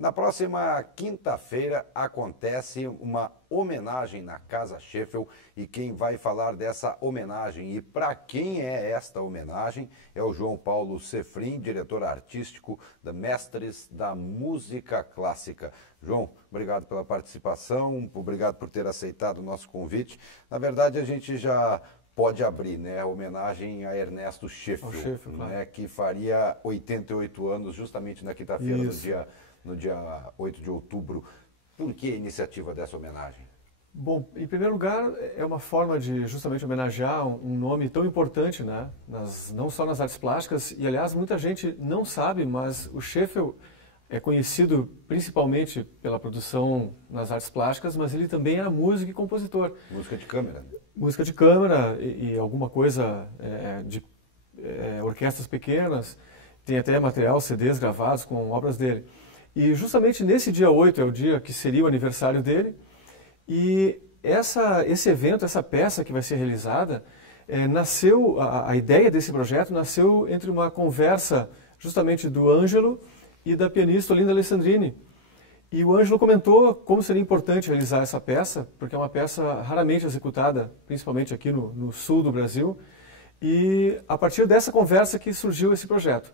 Na próxima quinta-feira acontece uma homenagem na Casa Sheffield e quem vai falar dessa homenagem e para quem é esta homenagem é o João Paulo Sefrin, diretor artístico da Mestres da Música Clássica. João, obrigado pela participação, obrigado por ter aceitado o nosso convite. Na verdade, a gente já pode abrir, né, a homenagem a Ernesto Sheffield, claro, né, que faria 88 anos justamente na quinta-feira, no dia 8 de outubro. Por que a iniciativa dessa homenagem? Bom, em primeiro lugar, é uma forma de justamente homenagear um nome tão importante, né? Não só nas artes plásticas, e aliás, muita gente não sabe, mas o Sheffield é conhecido principalmente pela produção nas artes plásticas, mas ele também era músico e compositor. Música de câmara. Música de câmara e alguma coisa de orquestras pequenas, tem até material, CDs gravados com obras dele. E justamente nesse dia 8 é o dia que seria o aniversário dele, e esse evento, essa peça que vai ser realizada, nasceu, a ideia desse projeto nasceu entre uma conversa justamente do Ângelo e da pianista Olinda Alessandrini. E o Ângelo comentou como seria importante realizar essa peça, porque é uma peça raramente executada, principalmente aqui no sul do Brasil, e a partir dessa conversa que surgiu esse projeto.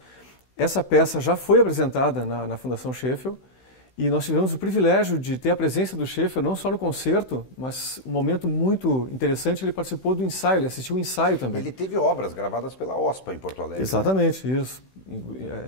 Essa peça já foi apresentada na Fundação Sheffield e nós tivemos o privilégio de ter a presença do Sheffield não só no concerto, mas um momento muito interessante, ele participou do ensaio, ele assistiu o ensaio também. Ele teve obras gravadas pela OSPA em Porto Alegre. Exatamente, isso.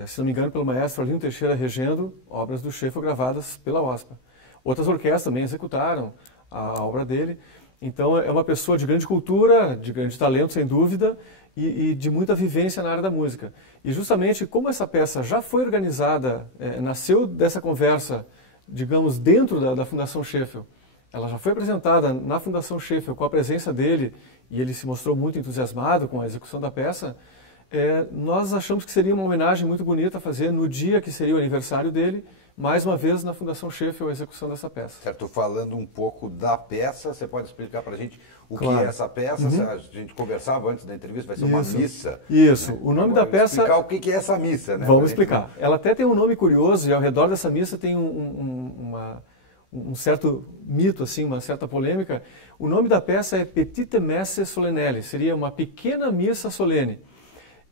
Se não me engano, pelo maestro Arlindo Teixeira regendo, obras do Sheffield gravadas pela OSPA. Outras orquestras também executaram a obra dele. Então é uma pessoa de grande cultura, de grande talento, sem dúvida, e de muita vivência na área da música. E justamente como essa peça já foi organizada, nasceu dessa conversa, digamos, dentro da Fundação Sheffield, ela já foi apresentada na Fundação Sheffield com a presença dele, e ele se mostrou muito entusiasmado com a execução da peça, nós achamos que seria uma homenagem muito bonita a fazer no dia que seria o aniversário dele, mais uma vez na Fundação Sheffield a execução dessa peça. Certo, falando um pouco da peça, você pode explicar para a gente o que é essa peça? A gente conversava antes da entrevista, vai ser uma missa. Isso, né? o nome da peça... Explicar o que é essa missa, né? Vamos explicar. Ela até tem um nome curioso e ao redor dessa missa tem um certo mito, assim, uma certa polêmica. O nome da peça é Petite Messe Solennelle, seria uma pequena missa solene.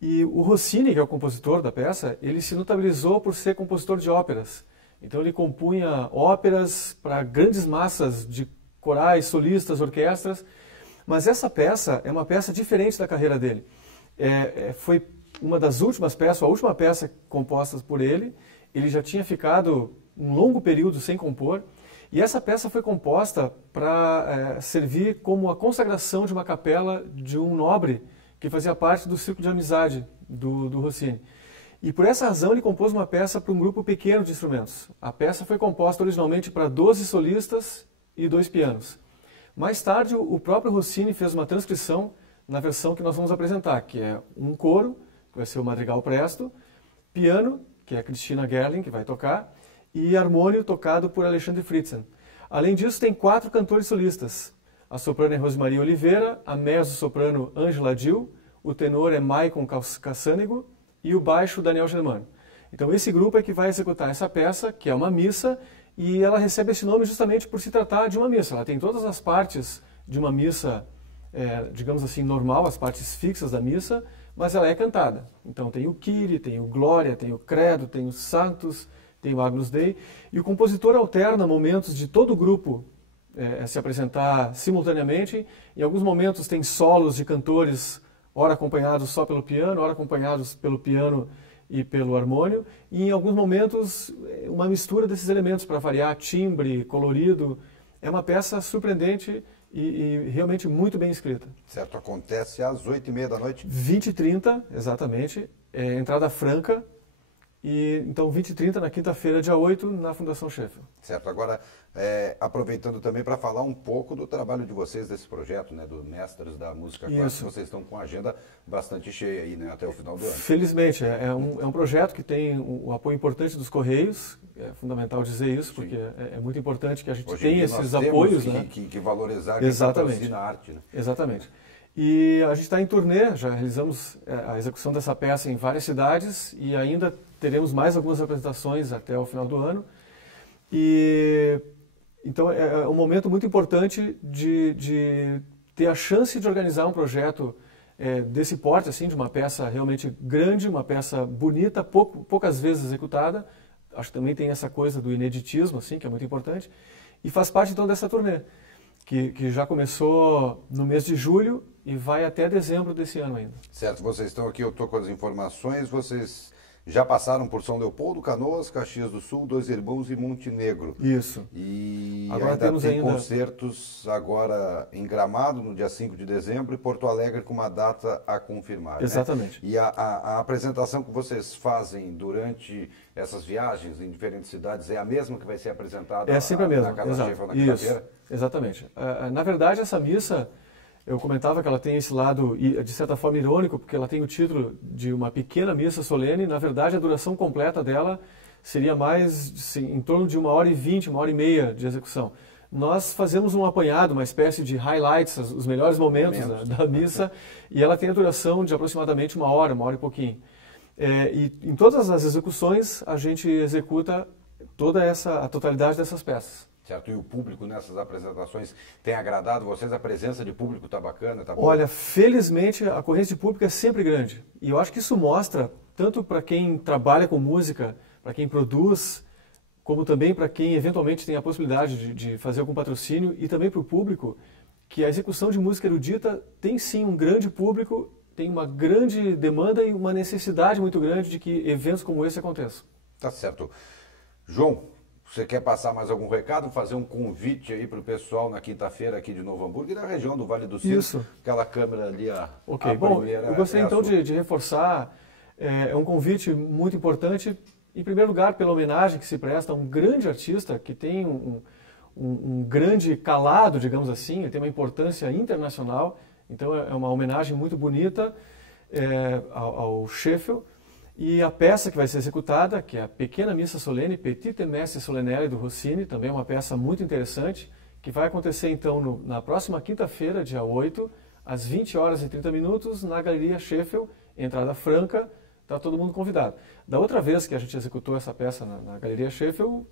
E o Rossini, que é o compositor da peça, ele se notabilizou por ser compositor de óperas. Então ele compunha óperas para grandes massas de corais, solistas, orquestras, mas essa peça é uma peça diferente da carreira dele. Foi uma das últimas peças, a última peça composta por ele. Ele já tinha ficado um longo período sem compor, e essa peça foi composta para servir como a consagração de uma capela de um nobre que fazia parte do círculo de amizade do Rossini. E por essa razão ele compôs uma peça para um grupo pequeno de instrumentos. A peça foi composta originalmente para 12 solistas e 2 pianos. Mais tarde o próprio Rossini fez uma transcrição na versão que nós vamos apresentar, que é um coro, que vai ser o Madrigal Presto, piano, que é a Christina Gerling, que vai tocar, e harmônio tocado por Alexandre Fritzen. Além disso, tem 4 cantores solistas. A soprano é Rosemaria Oliveira, a mezzo-soprano Ângela Dil, o tenor é Maicon Cassânego e o baixo Daniel Germano. Então esse grupo é que vai executar essa peça, que é uma missa, e ela recebe esse nome justamente por se tratar de uma missa. Ela tem todas as partes de uma missa, digamos assim, normal, as partes fixas da missa, mas ela é cantada. Então tem o Kyrie, tem o Glória, tem o Credo, tem o Sanctus, tem o Agnus Dei, e o compositor alterna momentos de todo o grupo se apresentar simultaneamente. Em alguns momentos tem solos de cantores, ora acompanhados só pelo piano, ora acompanhados pelo piano e pelo harmônio, e em alguns momentos uma mistura desses elementos para variar timbre, colorido. É uma peça surpreendente e realmente muito bem escrita. Certo, acontece às 8h30 da noite? 20h30, exatamente, entrada franca. E, então, 20h30, na quinta-feira, dia 8, na Fundação Sheffield. Certo. Agora, aproveitando também para falar um pouco do trabalho de vocês, desse projeto, né, do Mestres da Música Clássica. Vocês estão com a agenda bastante cheia aí, né, até o final do ano. Felizmente. É um projeto que tem o apoio importante dos Correios. É fundamental dizer isso, porque é muito importante que a gente tenha esses apoios. Temos que valorizar a arte. Né? Exatamente. E a gente está em turnê, já realizamos a execução dessa peça em várias cidades e ainda teremos mais algumas apresentações até o final do ano. E então é um momento muito importante de ter a chance de organizar um projeto desse porte, assim, de uma peça realmente grande, uma peça bonita, poucas vezes executada. Acho que também tem essa coisa do ineditismo, assim, que é muito importante. E faz parte, então, dessa turnê, que já começou no mês de julho e vai até dezembro desse ano ainda. Certo, vocês estão aqui, eu estou com as informações, vocês já passaram por São Leopoldo, Canoas, Caxias do Sul, Dois Irmãos e Montenegro. Isso. E agora ainda temos tem concertos agora em Gramado, no dia 5 de dezembro, e Porto Alegre com uma data a confirmar. Exatamente. Né? E a apresentação que vocês fazem durante essas viagens em diferentes cidades é a mesma que vai ser apresentada é sempre a mesma. na Casa Sheffield na quinta-feira? Exatamente. Na verdade, essa missa, eu comentava que ela tem esse lado, de certa forma, irônico, porque ela tem o título de uma pequena missa solene. Na verdade, a duração completa dela seria mais assim, em torno de 1h20, 1h30 de execução. Nós fazemos um apanhado, uma espécie de highlights, os melhores momentos da missa, e ela tem a duração de aproximadamente 1 hora, 1 hora e pouquinho. E em todas as execuções, a gente executa a totalidade dessas peças. Certo, e o público nessas apresentações tem agradado vocês? A presença de público está bacana? Tá boa? Olha, felizmente a corrente de público é sempre grande. E eu acho que isso mostra, tanto para quem trabalha com música, para quem produz, como também para quem eventualmente tem a possibilidade de fazer algum patrocínio, e também para o público, que a execução de música erudita tem sim um grande público, tem uma grande demanda e uma necessidade muito grande de que eventos como esse aconteçam. Tá certo. João, você quer passar mais algum recado, fazer um convite aí para o pessoal na quinta-feira aqui de Novo Hamburgo e da região do Vale do Sino? Isso. Aquela câmera ali, a Bom, primeira. eu gostaria então de reforçar, é um convite muito importante, em primeiro lugar, pela homenagem que se presta a um grande artista que tem um grande calado, digamos assim, ele tem uma importância internacional, então é uma homenagem muito bonita ao Sheffield. E a peça que vai ser executada, que é a Pequena Missa Solene, Petite Messe Solenelle, do Rossini, também é uma peça muito interessante, que vai acontecer então na próxima quinta-feira, dia 8, às 20h30, na Galeria Sheffield, entrada franca, está todo mundo convidado. Da outra vez que a gente executou essa peça na Galeria Sheffield,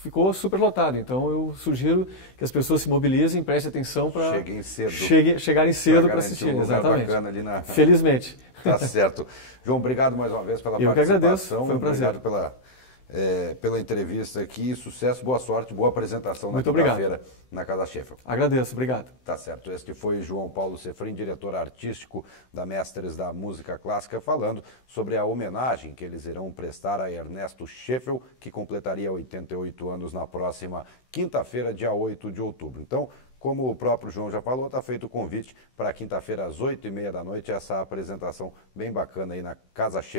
ficou super lotado, então eu sugiro que as pessoas se mobilizem, prestem atenção para chegarem cedo para assistir. Exatamente. Ali Felizmente. Tá certo. João, obrigado mais uma vez pela participação. Eu que agradeço, foi um prazer. Obrigado pela entrevista aqui, sucesso, boa sorte, boa apresentação na Muito quinta-feira na Casa Sheffield. Agradeço, obrigado. Tá certo. Este foi João Paulo Sefrin, diretor artístico da Mestres da Música Clássica, falando sobre a homenagem que eles irão prestar a Ernesto Sheffield, que completaria 88 anos na próxima quinta-feira, dia 8 de outubro. Então, como o próprio João já falou, está feito o convite para quinta-feira às 20h30 essa apresentação bem bacana aí na Casa Sheffield.